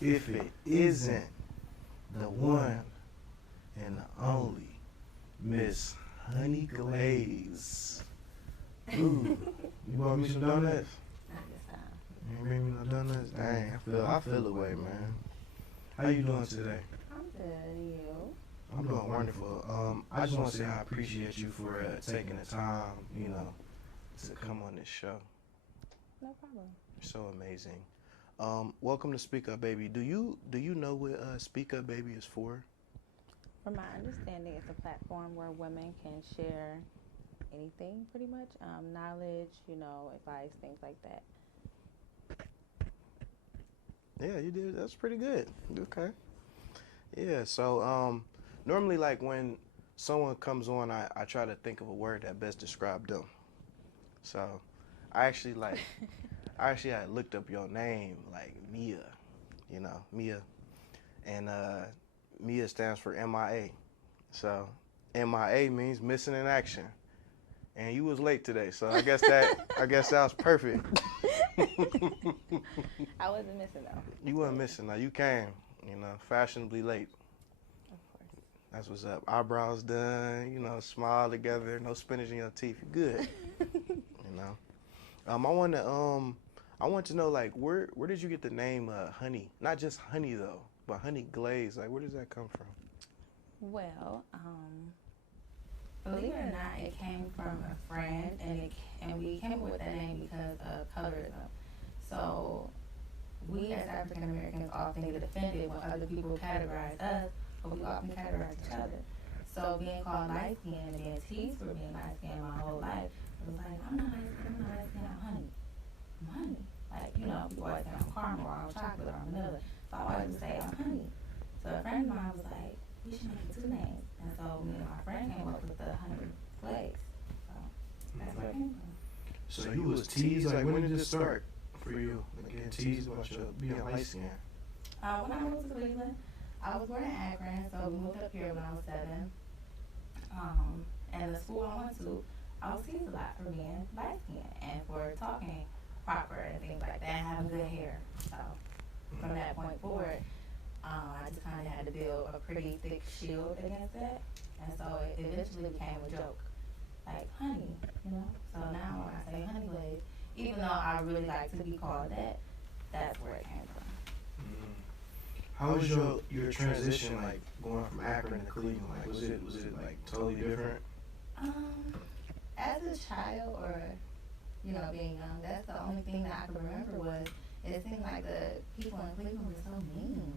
if it isn't the one and the only Miss Honey Glaaze. Ooh, you bought me some donuts? Not this time. You ain't bring me no donuts? Dang, I feel the way, man. How you doing today? I'm good. You? I'm doing wonderful. I just want to say I appreciate you for taking the time, to come on this show. No problem. You're so amazing. Welcome to Speak Up Baby. Do you know what Speak Up Baby is for? From my understanding, it's a platform where women can share anything, pretty much, knowledge, advice, things like that. Yeah, you did. That's pretty good. Okay. Yeah. So normally, like when someone comes on, I try to think of a word that best describes them. So I actually had looked up your name, like Mia, Mia, and Mia stands for MIA. So MIA means missing in action, and you was late today, so I guess that was perfect. I wasn't missing though. You weren't missing. Now you came, fashionably late. Of course. That's what's up. Eyebrows done, smile together, no spinach in your teeth. You good. I want to know, like, where did you get the name Honey? Not just Honey though, but Honey Glaaze. Like, where does that come from? Well, believe it or not, it came from a friend, and we came up with that name because of colorism. So we as African Americans often get offended when other people categorize us, but we often categorize each other. So being called light skin and being teased for being light skin my whole life, it was like, I'm not light skin, I'm honey. I'm honey. Like, people always say I'm caramel or I'm chocolate or I'm vanilla. So I always would say I'm honey. So a friend of mine was like, we should make it two names. And so me and my friend came up with the Honey Glaaze. So that's where it came from. So you was teased, like, when did this start for you? Like, getting teased about your being light skin? When I moved to Cleveland, I was born in Akron, so we moved up here when I was 7. And the school I went to, I was teased a lot for being light skin and for talking proper and things like that, and having good hair. So from that point forward, I just kind of had to build a pretty thick shield against that, and so it eventually became a joke, like honey, So now when I say Honey Glaaze, even though I really like to be called that, that's where it came from. How was your transition, like going from Akron to Cleveland? Like, was it like totally different? As a child, or being young, that's the only thing that I can remember was it seemed like the people in Cleveland were so mean.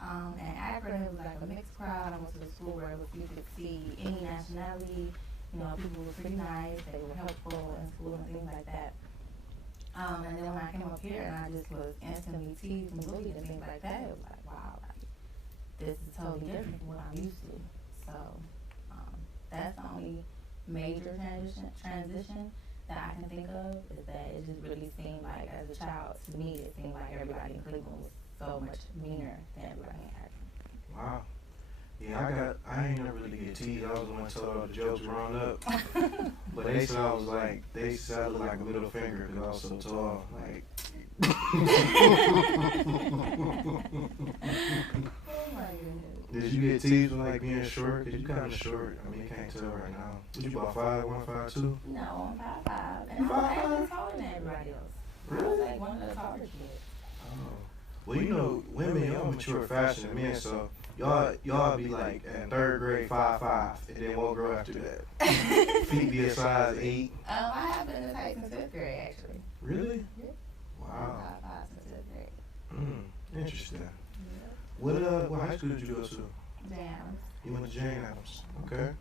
And Akron, it was like a mixed crowd. I went to a school where you could see any nationality. People were pretty nice. They were helpful in school and things like that. And then when I came up here and I just was instantly teased and bullied and things like that, it was like, wow, this is totally different from what I'm used to. So that's the only major transition that I can think of, is that it just really seemed like, as a child, to me, it seemed like everybody in Cleveland was so much meaner than everybody in Akron. Wow. Yeah, I ain't never really get teased. I was the one told all the jokes growing up. But they said I looked like a middle finger because I was so tall. Like. Oh my goodness. Did you get teased with like being short? Cause you kind of short. I mean, you can't tell right now. What, you about 5'1", 5'2"? No, I'm 5'5", and I was actually taller than everybody else. Really? I was like one of the taller kids. Oh. Well, women, y'all mature faster than men, so y'all be like in 3rd grade 5'5", and then won't grow after that. Feet be a size 8. I have been this height since 5th grade, actually. Really? Yeah. Wow. 5'5" since 5th grade. Interesting. Yeah. What high school did you go to? Damn. You went to Jane Addams. Okay.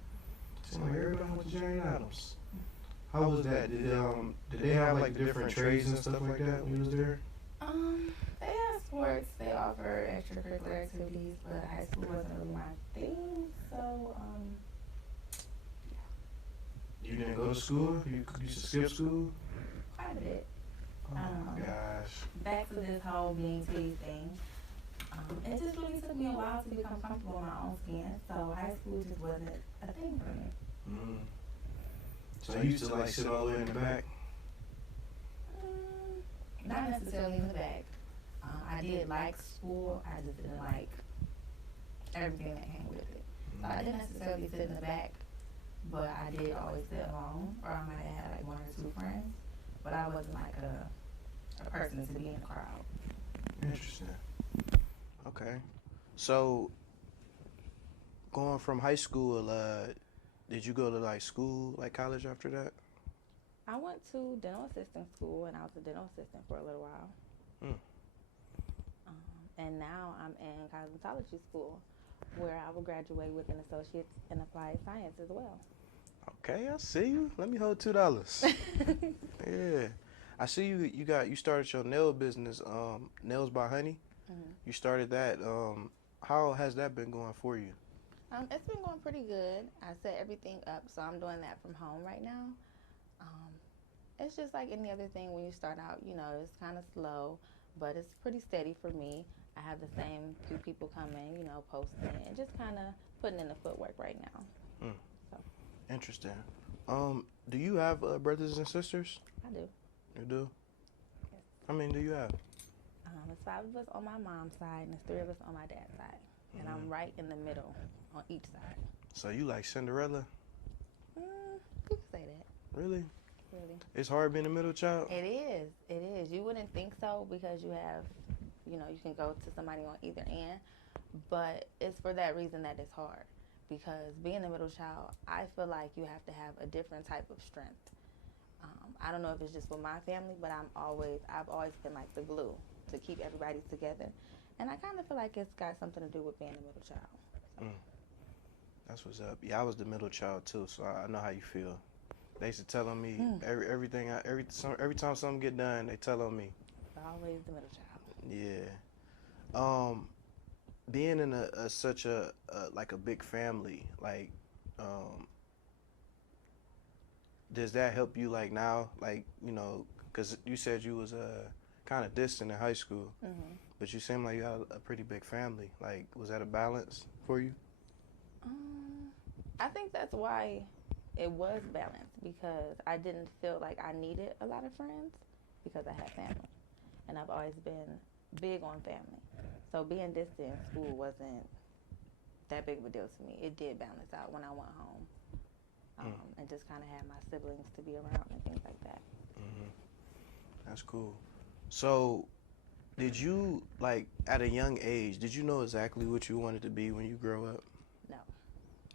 Seems like everybody went to Jane Addams. How was that? Did they have like different trades and stuff like that when you was there? They have sports. They offer extracurricular activities, but high school wasn't really my thing. So, yeah. You didn't go to school? You used to skip school? Quite a bit. Oh my gosh. Back to this whole being teased thing. It just really took me a while to become comfortable in my own skin. So high school just wasn't a thing for me. So you used to like sit all the way in the back? Not necessarily in the back. I I did like school. I just didn't like everything that came with it. So I didn't necessarily sit in the back, but I did always sit alone, or I might have had like one or two friends. But I wasn't like a person to be in the crowd. Interesting. Okay. So going from high school, did you go to like school, like college after that? I went to dental assistant school, and I was a dental assistant for a little while. Mm. And now I'm in cosmetology school, where I will graduate with an associate's in applied science as well. Okay, I see you. Let me hold $2. Yeah. I see you started your nail business, Nails by Honey. Mm-hmm. You started that. How has that been going for you? It's been going pretty good. I set everything up, so I'm doing that from home right now. It's just like any other thing when you start out, it's kind of slow, but it's pretty steady for me. I have the same few people coming, posting, and just kind of putting in the footwork right now. Mm. So. Interesting. Do you have brothers and sisters? I do. You do? Yes. How many do you have? There's 5 of us on my mom's side, and there's 3 of us on my dad's side. And I'm right in the middle on each side. So you like Cinderella? You could say that. Really? Really. It's hard being a middle child? It is. It is. You wouldn't think so because you have, you can go to somebody on either end. But it's for that reason that it's hard. Because being a middle child, I feel like you have to have a different type of strength. I don't know if it's just with my family, but I've always been like the glue to keep everybody together. And I kind of feel like it's got something to do with being a middle child. So. That's what's up. Yeah, I was the middle child too, so I know how you feel. They used to tell on me every time something get done, they tell on me. Always the middle child. Yeah. Being in such a like a big family, like, does that help you like now, like, because you said you was kind of distant in high school, but you seem like you had a pretty big family. Like, was that a balance for you? I think that's why it was balanced, because I didn't feel like I needed a lot of friends because I had family. And I've always been big on family. So being distant in school wasn't that big of a deal to me. It did balance out when I went home. And just kind of had my siblings to be around and things like that. That's cool. So, did you, like, at a young age, did you know exactly what you wanted to be when you grow up? No.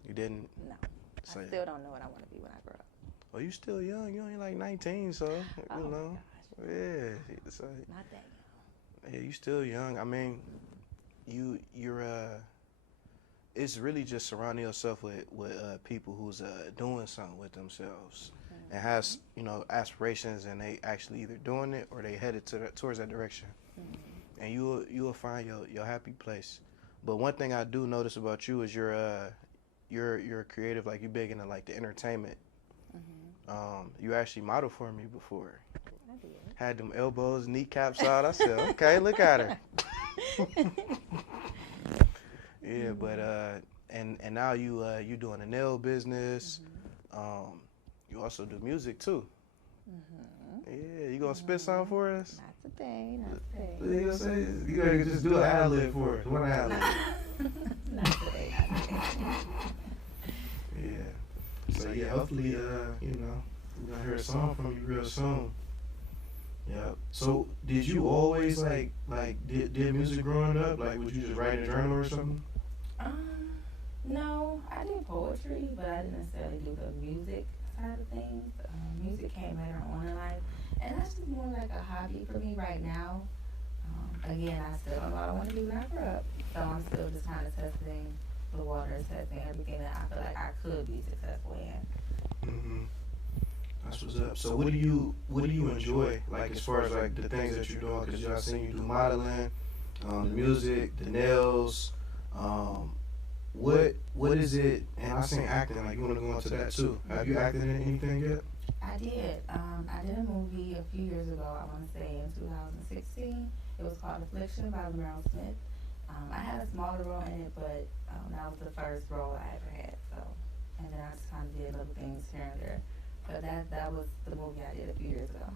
You didn't? No. So, I still don't know what I want to be when I grow up. Well, you still young. You only like 19, so, Oh you know. my gosh. Yeah. So, Not that young. yeah, you still young. I mean, you're it's really just surrounding yourself with people who's doing something with themselves and has, aspirations, and they actually either doing it or they headed towards that direction. And you'll find your happy place. But one thing I do notice about you is you're creative, like you big into like the entertainment. You actually modeled for me before. I did. Had them elbows, kneecaps out. I said, okay, look at her. Yeah, but and now you doing a nail business. You also do music too. Yeah, you gonna spit something for us? Not today. Not today. What you gonna say? You gotta just do an ad lib for us. One ad lib. Not today. Not today. Yeah. So yeah, hopefully we're gonna hear a song from you real soon. Yeah. So did you always like did music growing up? Like, would you just write a journal or something? No, I did poetry, but I didn't necessarily do the music side of things. Music came later on in life, and that's just more like a hobby for me right now. Again, I still don't know what I want to do when I grow up, so I'm still just kind of testing the waters, testing everything that I feel like I could be successful in. That's what's up. So what do you enjoy, like, as far as like the things that you're doing? Because I've seen you do modeling, the music, the nails. What is it? And I've seen acting. Like, you want to go into that too? Have you acted in anything yet? I did. I did a movie a few years ago. I want to say in 2016. It was called Affliction by Meryl Smith. I had a smaller role in it, but that was the first role I ever had. So, and then I just kind of did little things here and there. But that was the movie I did a few years ago.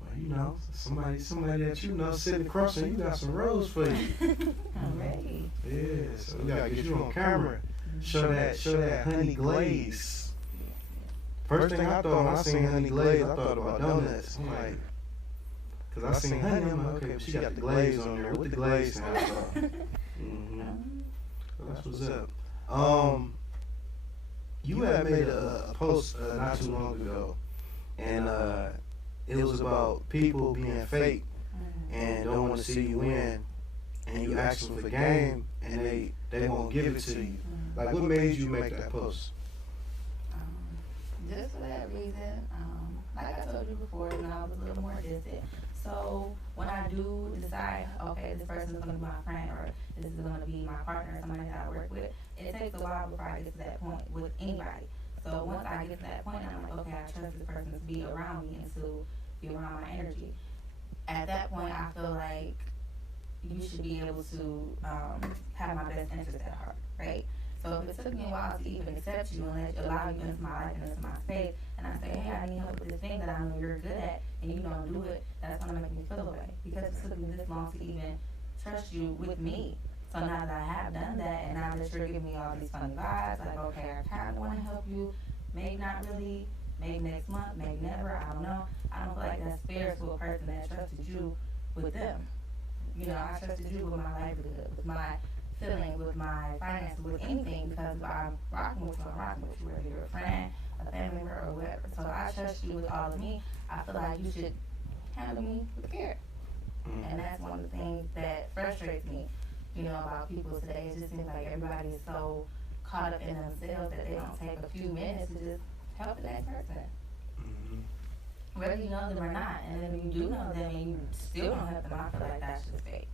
Well, you know, somebody that you know sitting across and you got some rose for you. I'm ready. Yeah, so we gotta get you on camera. Show that honey glaze. First thing I thought when I seen honey glaze, I thought about donuts. I'm like, cause I seen honey, I'm like, okay, she got the glaze on there. What the glaze stand for? So that's what's up. You had made a post not too long ago, and it was about people being fake and don't want to see you win, and you ask them for game, and they won't give it to you. Like, what made you make that post? Just for that reason, like I told you before, when I was a little more distant. So when I do decide, okay, this person is going to be my friend or this is going to be my partner, somebody that I work with, it takes a while before I get to that point with anybody. So once I get to that point, I'm like, okay, I trust this person to be around me and to be around my energy. At that point, I feel like you should be able to have my best interest at heart, right? So if it took me a while to even accept you and allow you into my life and into my space, and I say, hey, I need help with this thing that I know you're good at, and you don't do it, that's going to make me feel away. Because it took me this long to even trust you with me. So now that I have done that, and now that you're giving me all these funny vibes, like, okay, I kind of want to help you, maybe not really, maybe next month, maybe never, I don't know. I don't feel like that's fair to a person that trusted you with them. You know, I trusted you with my livelihood, with my feeling, with my finances, with anything, because I'm rocking with you, whether you're a friend, a family member, or whatever. So I trust you with all of me. I feel like you should handle me with care. And that's one of the things that frustrates me, you know, about people today. It just seems like everybody is so caught up in themselves that they don't take a few minutes to just help the next person. Whether you know them or not. And then when you do know them and you still don't help them, I feel like that's just fake.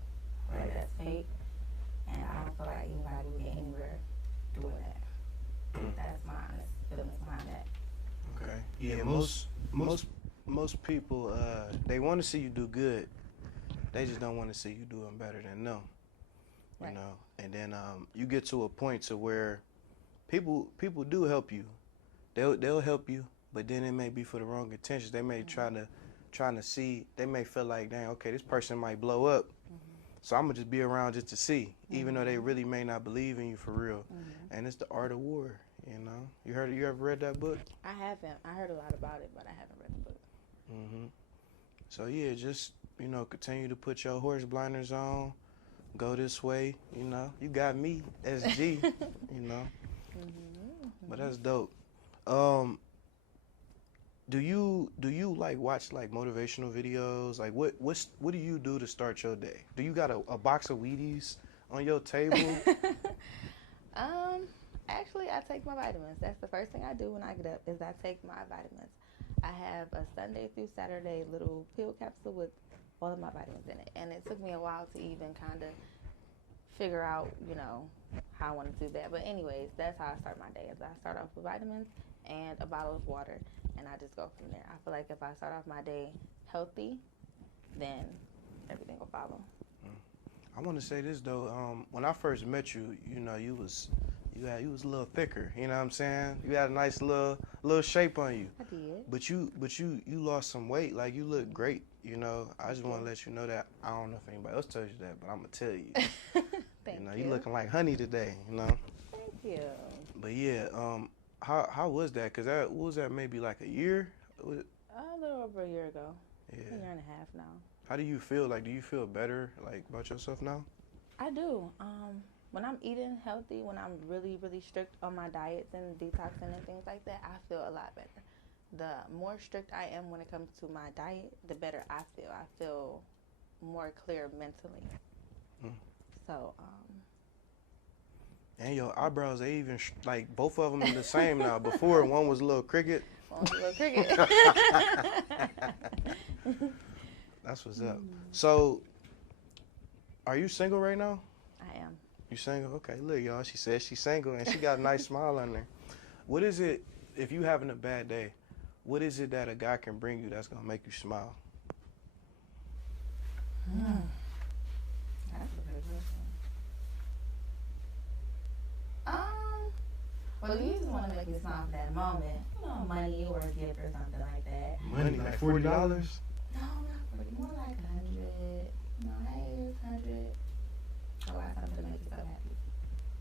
Right? That's fake. And I don't feel like anybody would get anywhere doing that. That's my honest feelings behind that. Okay. Yeah, most people they want to see you do good. They just don't want to see you doing better than them. You Right. know. And then you get to a point to where people do help you. They'll help you, but then it may be for the wrong intentions. They may trying to see. They may feel like, dang, okay, this person might blow up. So I'm gonna just be around just to see, even though they really may not believe in you for real. And it's the art of war, you know. You ever read that book? I haven't. I heard a lot about it, but I haven't read the book. So yeah, just, you know, continue to put your horse blinders on, go this way, you know. You got me, SG, you know. But that's dope. Do you like watch like motivational videos? Like what do you do to start your day? Do you got a box of Wheaties on your table? Actually, I take my vitamins. That's the first thing I do when I get up is I take my vitamins. I have a Sunday through Saturday little pill capsule with all of my vitamins in it. And it took me a while to even kind of figure out, you know, how I want to do that. But anyways, that's how I start my day. Is I start off with vitamins and a bottle of water, and I just go from there. I feel like if I start off my day healthy, then everything will follow. I want to say this though. When I first met you, you know, you was a little thicker. You know what I'm saying? You had a nice little shape on you. I did. But you lost some weight. Like, you look great. You know, I just want to let you know that. I don't know if anybody else tells you that, but I'm gonna tell you. Thank you. You know, you looking like honey today. You know. Thank you. But yeah, how was that? Cause what was that? Maybe like a year? A little over a year ago. Yeah. A year and a half now. How do you feel? Like, do you feel better like about yourself now? I do. When I'm eating healthy, when I'm really, really strict on my diets and detoxing and things like that, I feel a lot better. The more strict I am when it comes to my diet, the better I feel. I feel more clear mentally. So, And your eyebrows, they even like both of them are the same now. Before, one was a little cricket. one was a little cricket. That's what's up. So, are you single right now? I am. You single? Okay, look, y'all. She said she's single, and she got a nice smile on there. What is it, if you having a bad day, what is it that a guy can bring you that's going to make you smile? That's a good question. Well, you just want to make me smile for that moment. You know, money or a gift or something like that. Money, like $40? No,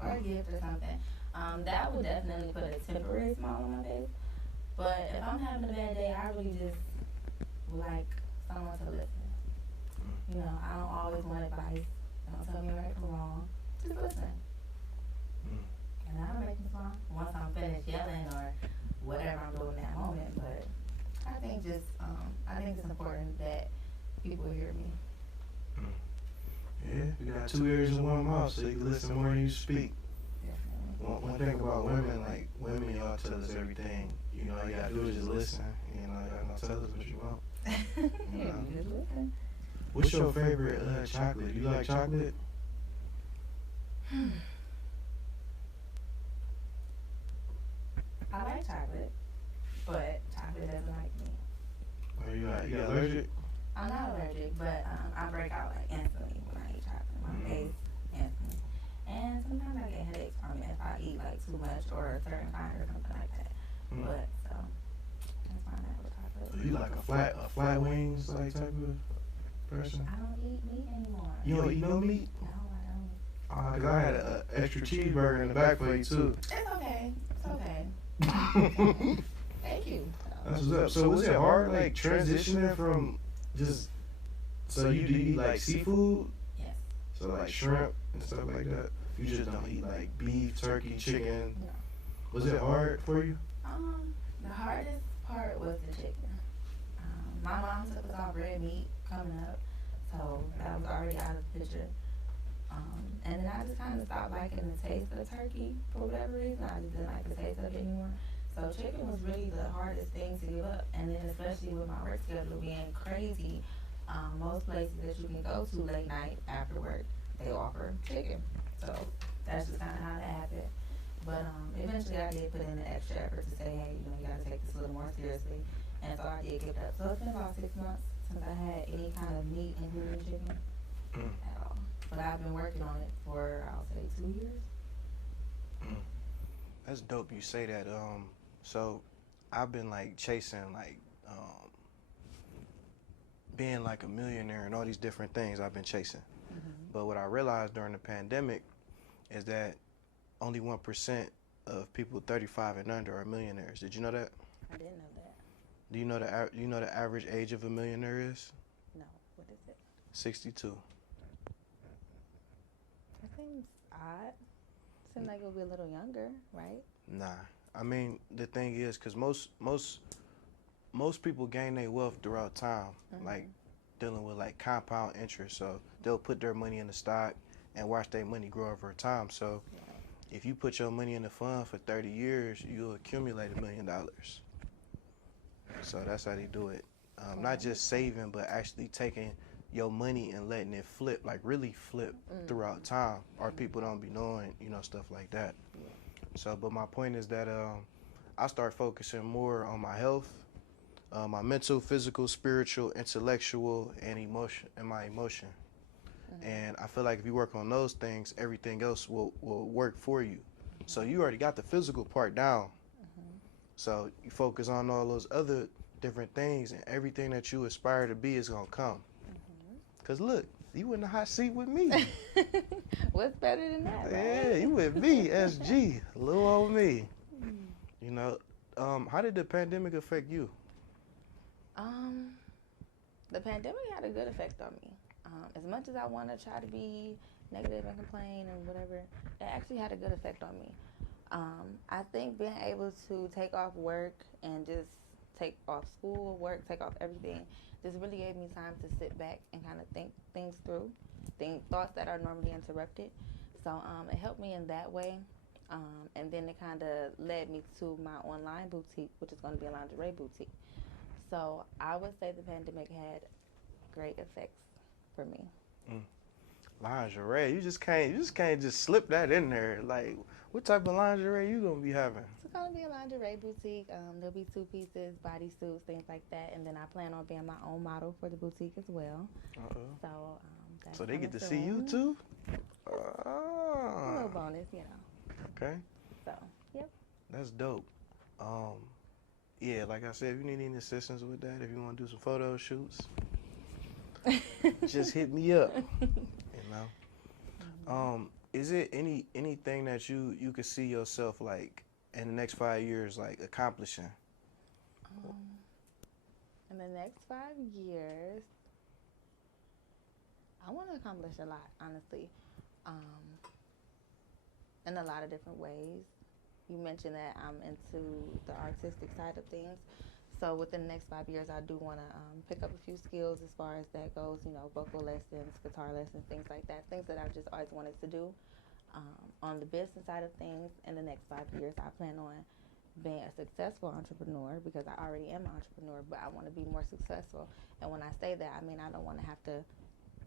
or a gift or something. That would definitely put a temporary smile on my face. But if I'm having a bad day, I really just would like someone to listen. You know, I don't always want advice. Don't tell me right from wrong. Just listen. And that'll make me smile once I'm finished yelling or whatever I'm doing in that moment. But I think I think it's important that people hear me. Yeah, you got 2 ears and 1 mouth, so you can listen more than you speak. Definitely. One thing about women, like women, y'all tell us everything. You know, all you gotta do is just listen. You know, y'all don't tell us what you want. You know? Just listen. What's your favorite chocolate? You like chocolate? I like chocolate, but chocolate doesn't like me. Or you got allergic? I'm not allergic, but I break out like instantly when I eat chocolate. My face instantly. And sometimes I get headaches from it if I eat like too much or a certain kind or something like that. But so that's why I'm not with chocolate. You like a flat wings like type of person? I don't eat meat anymore. You don't eat no meat? No, I don't. Cause I had an extra cheeseburger in the back for you too. It's okay. It's okay. Thank you. That's what's up. So was it hard, like transitioning from just so you do eat like seafood? Yes. So like shrimp and stuff like that. You just don't eat like beef, turkey, chicken. No. Was it hard for you? The hardest part was the chicken. My mom took us off red meat coming up, so that was already out of the picture. And then I just kind of stopped liking the taste of turkey for whatever reason. I just didn't like the taste of it anymore. So chicken was really the hardest thing to give up. And then especially with my work schedule being crazy, most places that you can go to late night after work, they offer chicken. So that's just kind of how that happened. But eventually I did put in the extra effort to say, hey, you know, you got to take this a little more seriously. And so I did give it up. So it's been about 6 months since I had any kind of meat, including chicken, at all. But I've been working on it for, I'll say, 2 years. That's dope you say that. So I've been like chasing like being like a millionaire and all these different things I've been chasing. But what I realized during the pandemic is that only 1% of people 35 and under are millionaires. Did you know that? I didn't know that. Do you know the average age of a millionaire is? No. What is it? 62. That seems odd. Seems like it would be a little younger, right? Nah. I mean, the thing is, because most people gain their wealth throughout time, like dealing with like compound interest. So they'll put their money in the stock and watch their money grow over time. So if you put your money in the fund for 30 years, you'll accumulate $1 million. So that's how they do it. Not just saving, but actually taking your money and letting it flip, like really flip throughout time. Or people don't be knowing, you know, stuff like that. So, but my point is that I start focusing more on my health, my mental, physical, spiritual, intellectual, and my emotion. And I feel like if you work on those things, everything else will work for you. So you already got the physical part down. So you focus on all those other different things, and everything that you aspire to be is gonna come. Cause look, you in the hot seat with me. What's better than that, right? Yeah, you with me, SG, little old me. You know, how did the pandemic affect you? The pandemic had a good effect on me. As much as I want to try to be negative and complain and whatever, it actually had a good effect on me. I think being able to take off work and just take off school, work, take off everything, just really gave me time to sit back and kind of think things through, thoughts that are normally interrupted. So it helped me in that way. And then it kind of led me to my online boutique, which is going to be a lingerie boutique. So I would say the pandemic had great effects for me. Lingerie, you just can't just slip that in there. Like, what type of lingerie you gonna be having? It's going to be a lingerie boutique. There'll be 2 pieces, bodysuits, things like that. And then I plan on being my own model for the boutique as well. So they get to see you too? A little bonus, you know. Okay. So, yep. That's dope. Yeah, like I said, if you need any assistance with that, if you want to do some photo shoots, just hit me up. You know. is it anything that you could see yourself like in the next 5 years like accomplishing? Um, in the next 5 years, I want to accomplish a lot, honestly, in a lot of different ways. You mentioned that I'm into the artistic side of things. So within the next 5 years, I do want to pick up a few skills as far as that goes, vocal lessons, guitar lessons, things like that, things that I've just always wanted to do. On the business side of things, in the next 5 years, I plan on being a successful entrepreneur because I already am an entrepreneur, but I want to be more successful. And when I say that, I mean I don't want to have to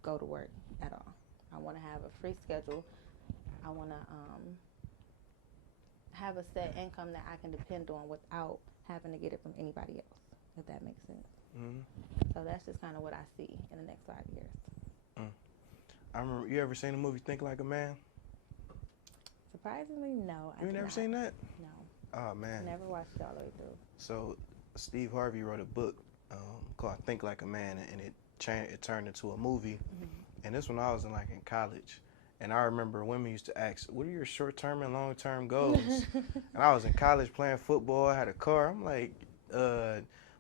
go to work at all. I want to have a free schedule. I want to have a set income that I can depend on without having to get it from anybody else, if that makes sense. Mm-hmm. So that's just kind of what I see in the next 5 years. I remember, you ever seen the movie Think Like a Man? Surprisingly, no. You ain't never seen that? No. Oh, man. Never watched it all the way through. So Steve Harvey wrote a book called Think Like a Man, and it turned into a movie. Mm-hmm. And this one I was in college. And I remember women used to ask, what are your short-term and long-term goals? And I was in college playing football. I had a car. I'm like,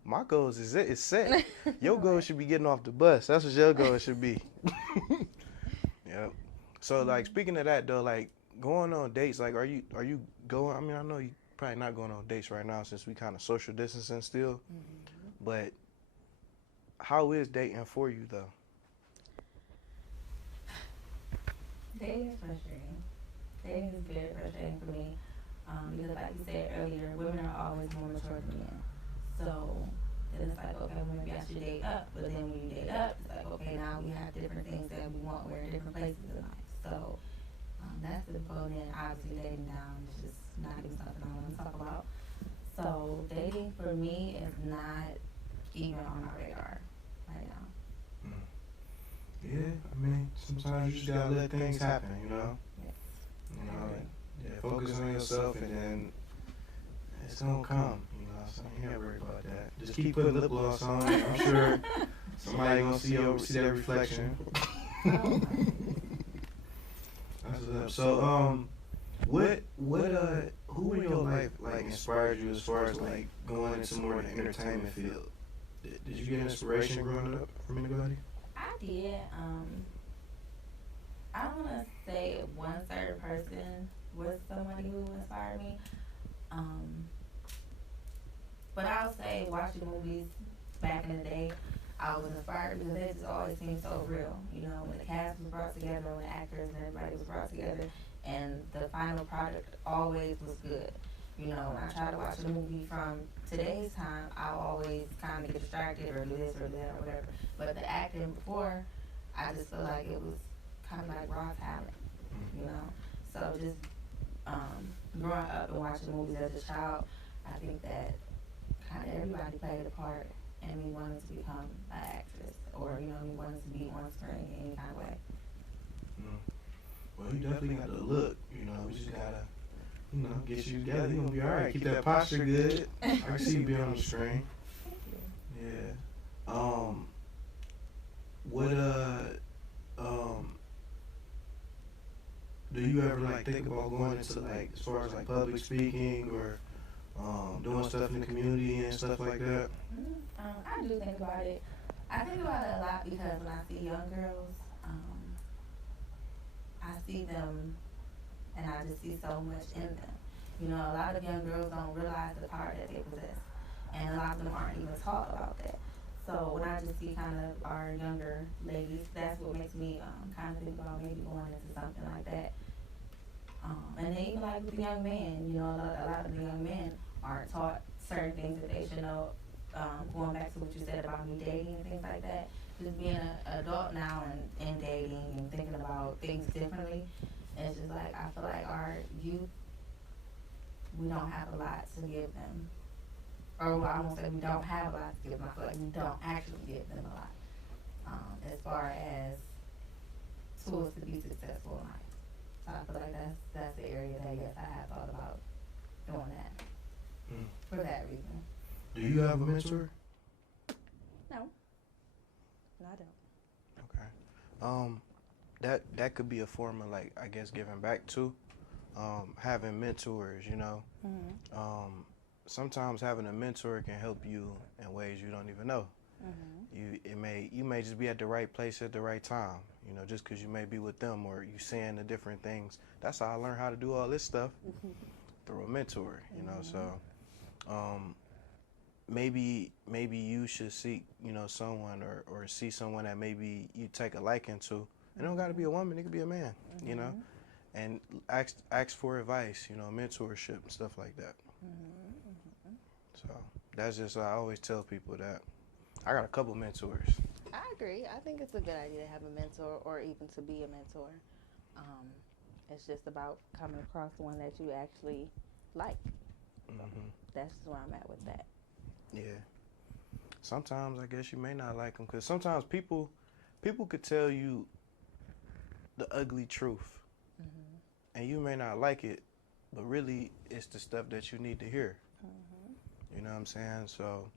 my goals is set. Your goal should be getting off the bus. That's what your goal should be. Yep. So, like, speaking of that, though, like, going on dates, like, are you going, I mean, I know you probably not going on dates right now since we kind of social distancing still. Mm-hmm. But how is dating for you, though? Dating is frustrating. Dating is very frustrating for me because, like you said earlier, women are always more mature than men. So then it's like, okay, well, maybe I should date up. But then when you date up, it's like, okay, now we have different things that we want. We're in different places in life. So that's difficult. And obviously, dating down is just not even something I want to talk about. So dating for me is not even on my radar right now. Yeah, I mean, sometimes you just gotta let things happen, you know? Yes. You know, focus on yourself and then it's gonna come, you know, so you ain't worried about that. Just keep putting lip gloss on, I'm sure somebody gonna see that reflection. Oh, That's what's up. So, who in your life, like, inspired you as far as, like, going into more of the entertainment field? Did you get inspiration growing up from anybody? I did. I don't want to say one certain person was somebody who inspired me. But I'll say watching movies back in the day, I was inspired because it just always seemed so real. You know, when the cast was brought together, when the actors and everybody was brought together, and the final product always was good. You know, when I try to watch a movie from today's time, I'll always kind of get distracted or do this or that or whatever. But the acting before, I just feel like it was kind of like raw talent, you know? So just growing up and watching movies as a child, I think that kind of everybody played a part in me wanting to become an actress or, you know, me wanting to be on screen in any kind of way. Well, you definitely got the look, you know, we just gotta, you know, get you together. You're gonna be all right. Keep that posture good. I can see you being on the screen. Thank you. Yeah. Do you ever like think about going into like as far as like public speaking or doing stuff in the community and stuff like that? I do think about it. I think about it a lot because when I see young girls, I see them and I just see so much in them. You know, a lot of young girls don't realize the power that they possess, and a lot of them aren't even taught about that. So when I just see kind of our younger ladies, that's what makes me kind of think about maybe going into something like that. And then even like with the young men, you know, a lot of the young men aren't taught certain things that they should know. Going back to what you said about me dating and things like that, just being an adult now and dating and thinking about things differently, it's just like I feel like our youth, we don't have a lot to give them. Or I won't say we don't have a lot to give them, I feel like we don't actually give them a lot as far as tools to be successful in life. So I feel like that's the area that yes, I have thought about doing that for that reason. Do you have a mentor? No, I don't. Okay. that could be a form of, like, I guess, giving back too. Having mentors, you know. Mm-hmm. Sometimes having a mentor can help you in ways you don't even know. Mm-hmm. You may just be at the right place at the right time, you know, just because you may be with them or you seeing the different things. That's how I learned how to do all this stuff, through a mentor, you know. So maybe you should seek, you know, someone or see someone that maybe you take a liking to. It don't got to be a woman; it could be a man, you know. And ask for advice, you know, mentorship and stuff like that. So that's just, I always tell people that. I got a couple mentors. I agree. I think it's a good idea to have a mentor or even to be a mentor. It's just about coming across one that you actually like. So that's where I'm at with that. Yeah. Sometimes I guess you may not like them because sometimes people could tell you the ugly truth, and you may not like it, but really it's the stuff that you need to hear. You know what I'm saying? So,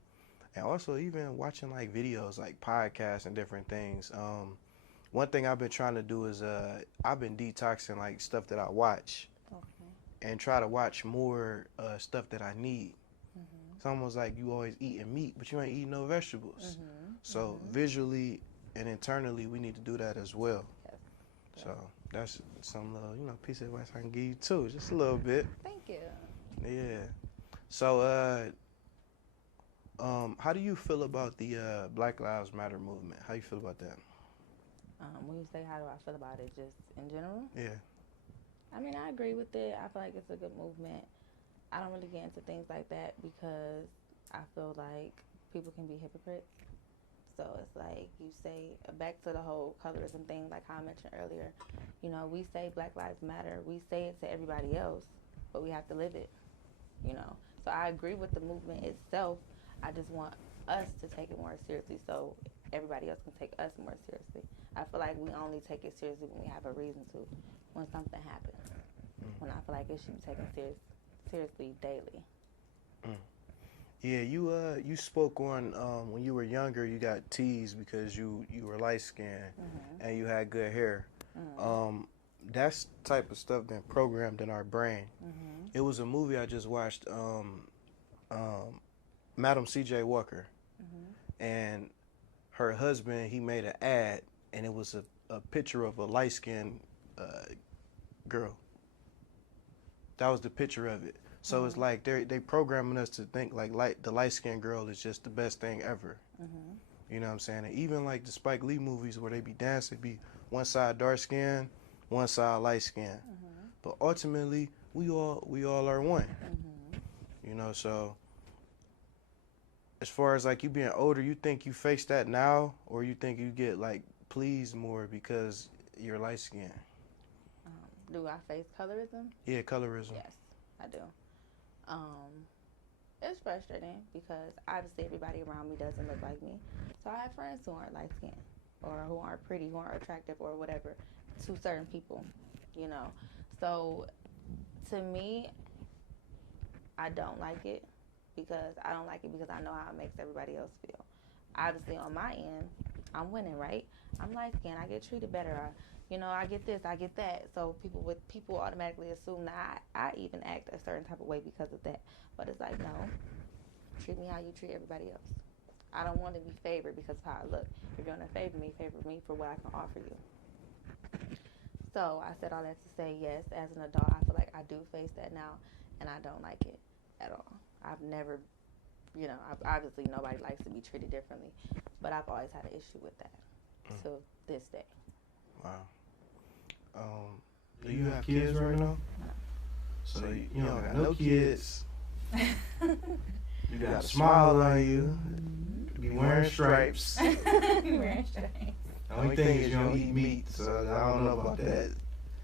and also even watching like videos, like podcasts and different things. One thing I've been trying to do is I've been detoxing like stuff that I watch, and try to watch more stuff that I need. It's almost like you always eating meat, but you ain't eating no vegetables. So visually and internally, we need to do that as well. Yes. So that's some little, you know, piece of advice I can give you too, just a little bit. Thank you. Yeah. So, how do you feel about the Black Lives Matter movement? How you feel about that? When you say how do I feel about it, just in general? Yeah. I mean, I agree with it. I feel like it's a good movement. I don't really get into things like that because I feel like people can be hypocrites. So it's like you say, back to the whole colorism thing, like how I mentioned earlier, you know, we say Black Lives Matter, we say it to everybody else, but we have to live it, you know. So I agree with the movement itself. I just want us to take it more seriously so everybody else can take us more seriously. I feel like we only take it seriously when we have a reason to, when something happens. When I feel like it should be taken seriously daily. Yeah, you spoke on when you were younger, you got teased because you were light skinned and you had good hair. That's type of stuff been programmed in our brain. It was a movie I just watched, Madam C.J. Walker, and her husband, he made an ad, and it was a picture of a light skinned girl. That was the picture of it. So it's like they programming us to think like the light skinned girl is just the best thing ever. You know what I'm saying? And even like the Spike Lee movies where they be dancing, be one side dark skin, one side light skin. But ultimately, we all are one. You know, so as far as like you being older, you think you face that now, or you think you get like pleased more because you're light skinned? Do I face colorism? Yeah, colorism. Yes, I do. It's frustrating because obviously everybody around me doesn't look like me. So I have friends who aren't light skinned or who aren't pretty, who aren't attractive or whatever to certain people, you know. So to me, I don't like it because I know how it makes everybody else feel. Obviously on my end, I'm winning, right? I'm light skinned. I get treated better. I get this, I get that. So people automatically assume that I even act a certain type of way because of that. But it's like, no, treat me how you treat everybody else. I don't want to be favored because of how I look. If you're going to favor me for what I can offer you. So I said all that to say, yes, as an adult, I feel like I do face that now, and I don't like it at all. I've never, obviously nobody likes to be treated differently, but I've always had an issue with that to this day. Wow. Do you have kids right now? No. So you don't got no kids. You got a smile on you. You be wearing stripes. Wearing stripes. The only thing is you don't eat meat, so I don't know about that.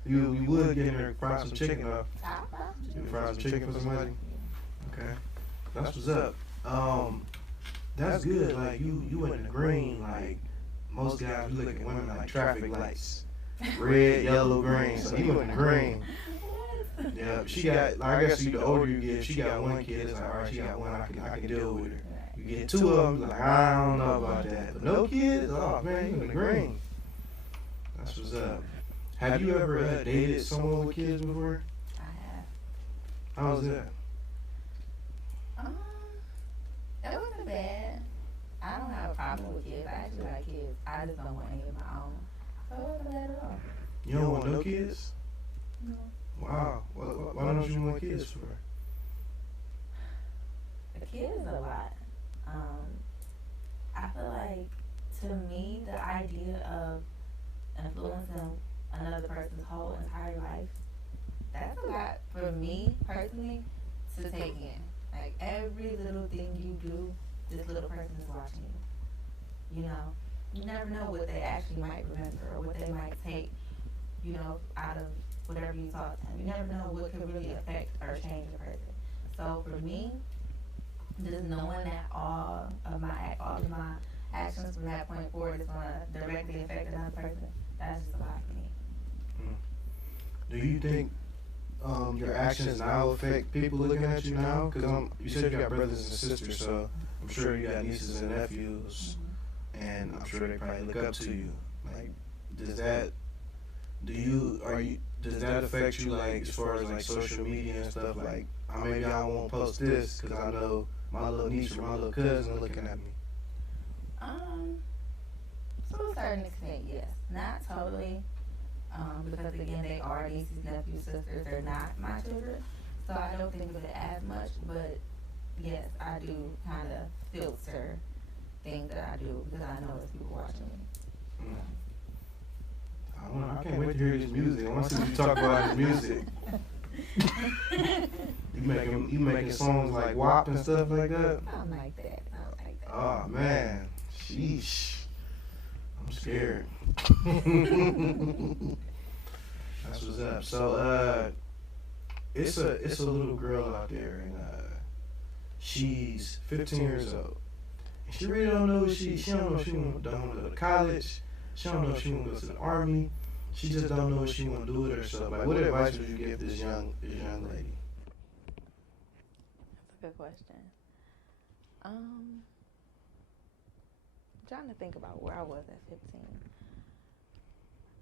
You would get in there and fry some chicken up. You fry some chicken for somebody? Okay. That's what's up. That's good. Like you in the green. Like most guys, we look at women like traffic lights. Red, yellow, green. So you in the green. Yeah, she got. I guess the older you get, she got one kid. It's like, all right, she got one. I can deal with her. You get two of them, like I don't know about that. But no kids, oh man, you in the green. That's what's up. Have you ever dated someone with kids before? I have. How was that? Um, it wasn't bad. I don't have a problem with kids. I actually like kids. I just don't want any of my own. So it wasn't bad at all. You don't want no kids? No. Wow. Why don't you want kids for? A kid is a lot. I feel like, to me, the idea of influencing another person's whole entire life, that's a lot for me personally to take in. Like, every little thing you do, this little person is watching you. You know, you never know what they actually might remember or what they might take, out of whatever you taught them. You never know what could really affect or change a person. So for me, just knowing that all of my actions from that point forward is going to directly affect another person, that's just a lot for me. Do you think your actions now affect people looking at you now? Because you said you got brothers and sisters, so I'm sure you got nieces and nephews, and I'm sure they probably look up to you. Like, does that affect you, like, as far as like social media and stuff? Like, maybe I won't post this because I know my little niece or my little cousin are looking at me. To a certain extent, yes. Not totally. Because again, they are nieces, nephews, sisters. They're not my children, so I don't think of it as much. But yes, I do kind of filter things that I do because I know there's people watching me. I can't wait to hear his music. I want to see you talk about his music. You making songs like WAP and stuff like that? I don't like that. Oh man, sheesh. I'm scared. That's what's up. So it's a little girl out there, and she's 15 years old. And she really don't know what she don't know if she don't want to go to college. She don't know if she want to go to the army. She just don't know what she want to do with herself. Like, what advice would you give this young lady? That's a good question. I'm trying to think about where I was at 15.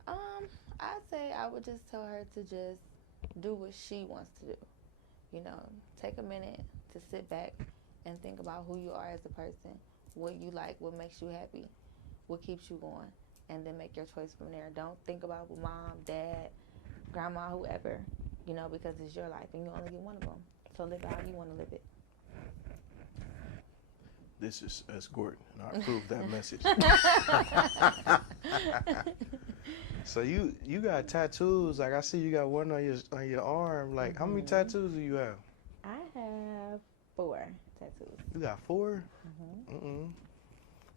I'd say I would just tell her to just do what she wants to do. Take a minute to sit back and think about who you are as a person, what you like, what makes you happy, what keeps you going, and then make your choice from there. Don't think about mom, dad, grandma, whoever, because it's your life and you only get one of them. So live it how you want to live it. This is S. Gordon, and I approve that message. So you got tattoos. Like, I see you got one on your arm. Like, how many tattoos do you have? I have 4 tattoos. You got 4? Mm-hmm.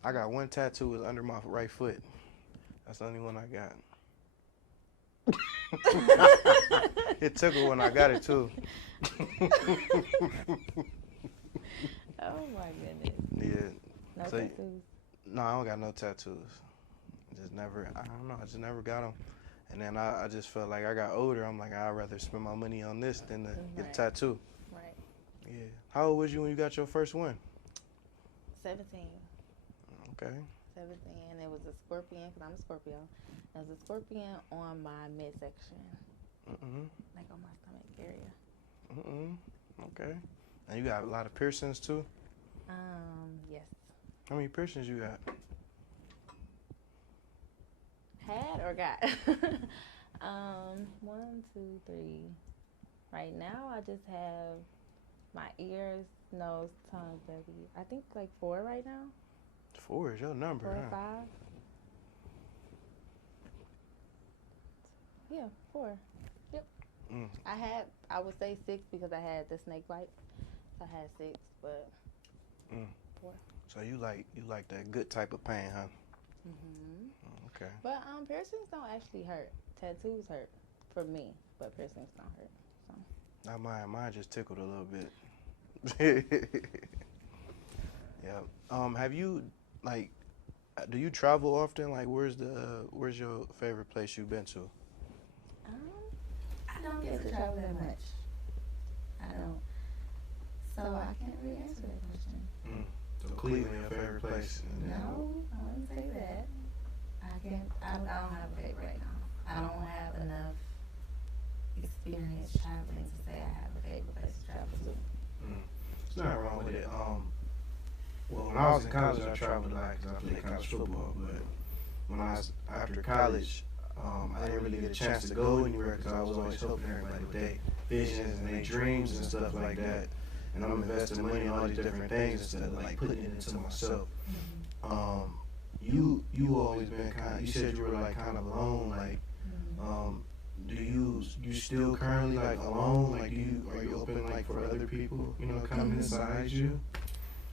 I got one tattoo is under my right foot. That's the only one I got. It took her when I got it too. Oh my goodness. Yeah. No tattoos? No, I don't got no tattoos. I don't know, I just never got them. And then I just felt like I got older. I'm like, I'd rather spend my money on this than to get a tattoo. Right. Yeah. How old was you when you got your first one? 17. Okay. 17. It was a scorpion, because I'm a Scorpio. It was a scorpion on my midsection. Like on my stomach area. Okay. And you got a lot of piercings too? Yes. How many piercings you got? Had or got? 1, 2, 3. Right now, I just have my ears, nose, tongue, belly. I think like 4 right now. 4 is your number, 4 or huh? 5. Yeah, 4. Yep. I would say 6 because I had the snake bite. So I had 6, but 4. So you like that good type of pain, huh? Okay. But piercings don't actually hurt. Tattoos hurt for me, but piercings don't hurt. So. Not mine just tickled a little bit. Yeah. Have you do you travel often? Like, where's your favorite place you've been to? I don't get to travel that much. I don't. So I can't really answer that question. So Cleveland, your favorite place? No, I wouldn't say that. I don't have a favorite right now. I don't have enough experience traveling to say I have a favorite place to travel to. Mm. There's nothing wrong with it. Well, when I was in college, I traveled a lot because I played college football. But when I was after college, I didn't really get a chance to go anywhere because I was always helping everybody with their visions and their dreams and stuff like that. And I'm investing money in all these different things instead of like putting it into myself. Um, you always been kind. You said you were like kind of alone. Like, do you still currently like alone? Like, are you open like for other people? You know, coming inside you,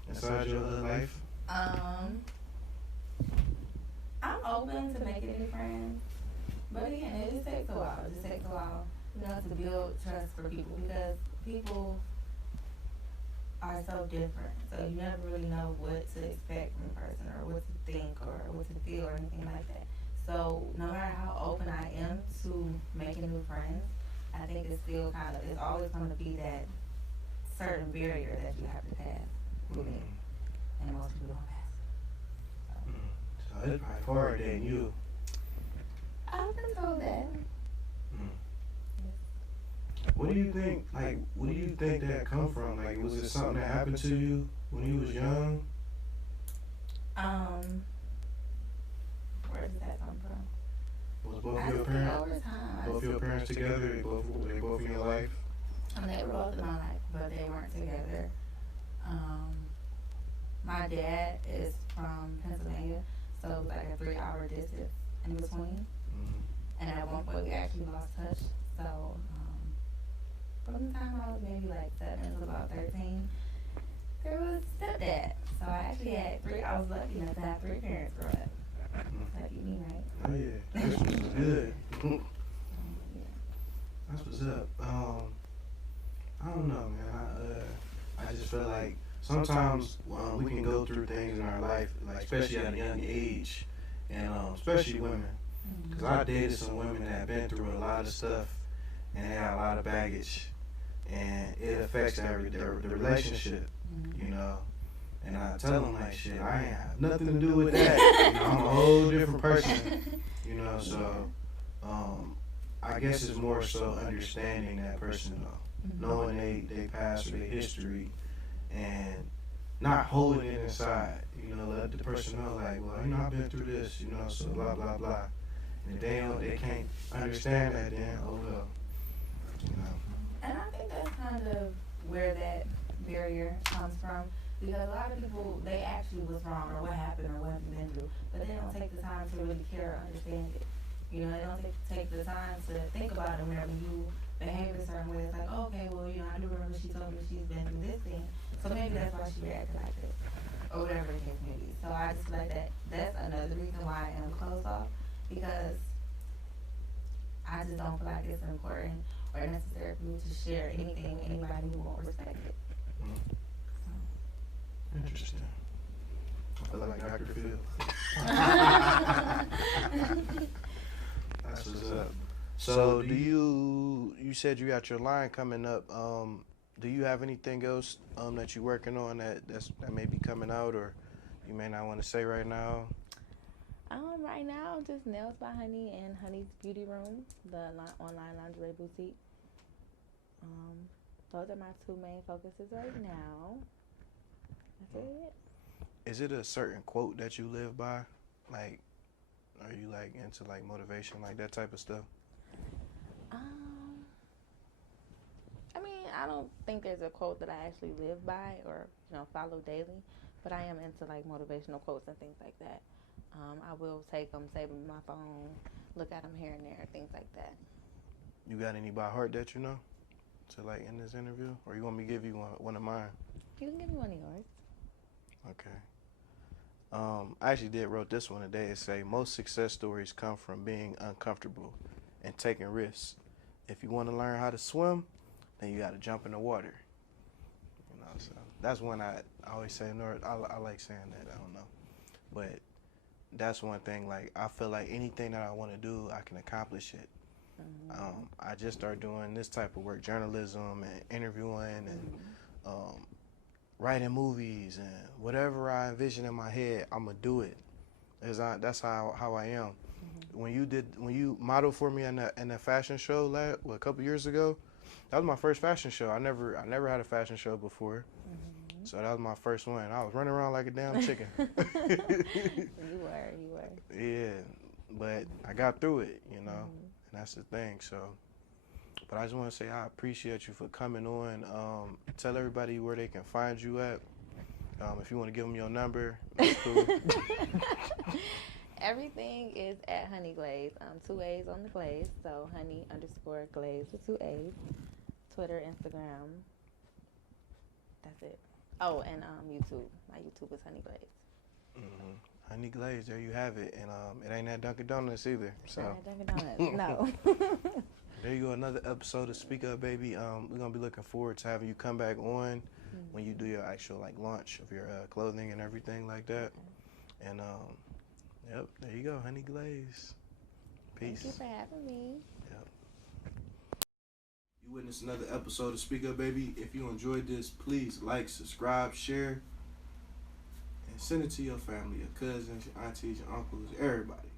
inside your life. Um, I'm open to making new friends, but again, it just takes a while. It just takes a while, to build trust for people because people are so different. So you never really know what to expect from a person or what to think or what to feel or anything like that. So no matter how open I am to making new friends, I think it's always going to be that certain barrier that you have to pass with it, and most people don't pass it. So it's probably harder than you. I've been told that. What do you think? Like, what do you think that come from? Like, was it something that happened to you when you was young? Where does that come from? Was both I your just think parents, over time. both your parents together? They both in your life? They were both in my life, but they weren't together. My dad is from Pennsylvania, so it was like a 3-hour distance in between. And at one point, we actually lost touch. So, from the time I was maybe like 7 to about 13, there was stepdad. So I actually I was lucky enough to have 3 parents growing up. Lucky me, right? Oh yeah, this was good. That's what's up. I don't know, man. I just feel like sometimes we can go through things in our life, like especially at a young age, and especially women. Because I dated some women that have been through a lot of stuff and they had a lot of baggage, and it affects the relationship, you know. And I tell them like, shit, I ain't have nothing to do with that. You know, I'm a whole different person, you know. So I guess it's more so understanding that person, though, knowing they past or their history, and not holding it inside. You know, let the person know like, well, you know, I've been through this, you know, so blah blah blah. And if they can't understand that, then oh well, you know. And I think that's kind of where that barrier comes from. Because a lot of people, they ask you what's wrong or what happened or what have you been through, but they don't take the time to really care or understand it. You know, they don't take the time to think about it whenever you behave a certain way. It's like, oh, okay, well, you know, I do remember she told me she's been through this thing, so maybe that's why she reacted like this, or whatever the case may be. So I just feel like that's another reason why I am closed off, because I just don't feel like it's important or necessary for me to share anything with anybody who won't respect it. Interesting. I feel like Dr. Phil. That's what's up. So do you said you got your line coming up. Do you have anything else that you're working on that may be coming out, or you may not want to say right now? Right now, just Nails by Honey and Honey's Beauty Room, the online lingerie boutique. Those are my 2 main focuses right now. That's it. Is it a certain quote that you live by? Like, are you like into like motivation, like that type of stuff? I mean, I don't think there's a quote that I actually live by or follow daily, but I am into like motivational quotes and things like that. I will take them, save them on my phone, look at them here and there, things like that. You got any by heart that you know to like end this interview, or you want me to give you one of mine? You can give me one of yours. Okay. I actually wrote this one today. It say most success stories come from being uncomfortable and taking risks. If you want to learn how to swim, then you got to jump in the water. You know, so that's one I always say. I like saying that. I don't know, but that's one thing. Like I feel like anything that I want to do, I can accomplish it. I just started doing this type of work, journalism and interviewing and writing movies and whatever I envision in my head, I'm gonna do it. That's how I am. When you modeled for me in that fashion show a couple years ago, that was my first fashion show. I never had a fashion show before, so that was my first one. I was running around like a damn chicken. You were. Yeah, but I got through it, and that's the thing. So, but I just want to say I appreciate you for coming on. Tell everybody where they can find you at. If you want to give them your number, that's cool. Everything is at Honey Glaaze. 2 A's on the Glaaze, so honey_glaze with 2 A's. Twitter, Instagram. That's it. Oh, and YouTube. My YouTube is Honey Glaaze. Honey Glaaze, there you have it. And it ain't that Dunkin' Donuts either. So Dunkin' Donuts, no. there you go, another episode of Speak Up Baby. We're gonna be looking forward to having you come back on when you do your actual launch of your clothing and everything like that. And yep, there you go, Honey Glaaze. Peace. Thank you for having me. Yep. You witnessed another episode of Speak Up Baby. If you enjoyed this, please like, subscribe, share, and send it to your family, your cousins, your aunties, your uncles, everybody.